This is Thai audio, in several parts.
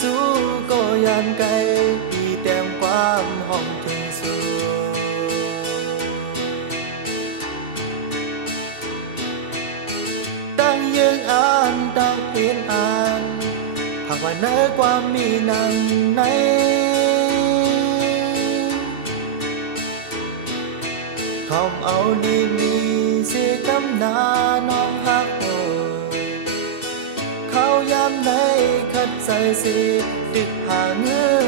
สู้ก็ยันไกลดีแต้มความห้องถึงสูตั้งยืงอ่านตั้งเพียนอ่านหากว่าเนื้อความมีนังในทอมเอาดีมีเสียกำนาน้องฮักโอเขาย้ำในคัดใจสิติดหาเงือ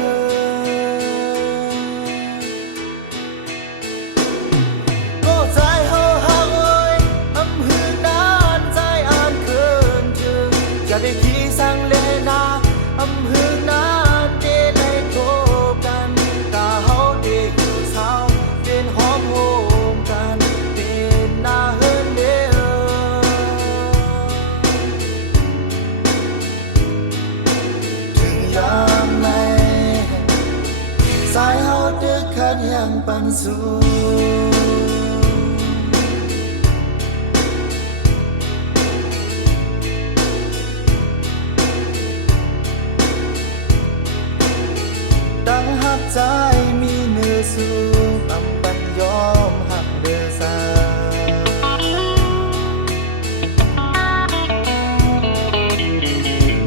ก็ใจเฮาฮักโอยอำหือนานใจอ่านเคินถึงจะได้ขี้สั่งเลนาอำหือนานเดได้โทบกันตาเฮาได้อยู่เศร้าเป็นหอมโฮมกันเป็นหน้าเฮินเด้อถึงยามไหนสายเฮาดึกขัดยังปันสู่ตั้งหักใจมีเนื้อสูงอำปันยอมหักเดือสา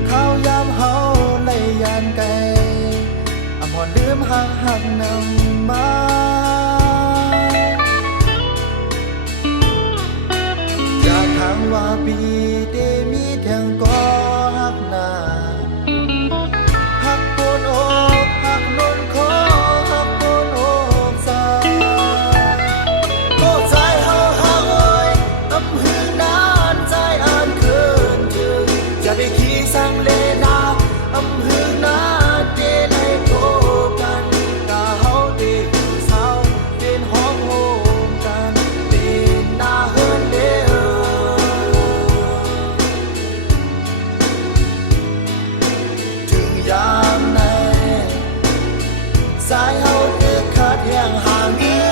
ข้าวยามเฮาเลยยานไกลอำหอนลืมหักนำมาจากทางว่าปีเดมีแทงก็หักหน้าหักโกนอกหักนนคอหักโกนอกสาก็ใจเฮาหักโอยอำหือนานใจอ่านเคินถึงจะได้ขี้สั่งเลนาอำหือนานเดได้โทกันตาเฮาได้อยู่เศร้าเป็นหอมโฮมกันเป็นหน้าเฮินเด้อถึงยามไหนสายเฮาดึกขาดแห่งห่างเงือ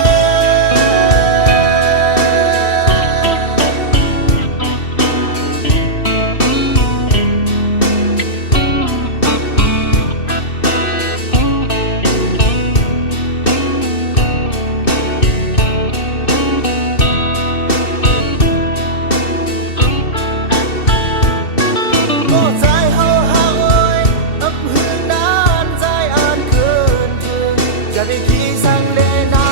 ก็ใจเฮาหักโอยอำหือนานใจอ่านเคินถึงจะได้ขี้สั่งเลนา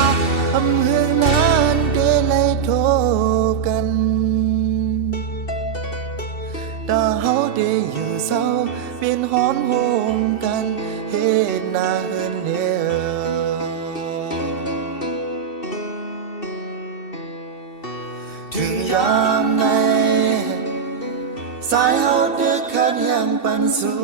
อำหือนานเดลัยโทกันตาเฮาได้อยู่เศร้าเป็นหอนโฮมกันเฮ็ดหน้าเฮินเด้อถึงยามไหนสายเฮาดึกขัดยังปันสู่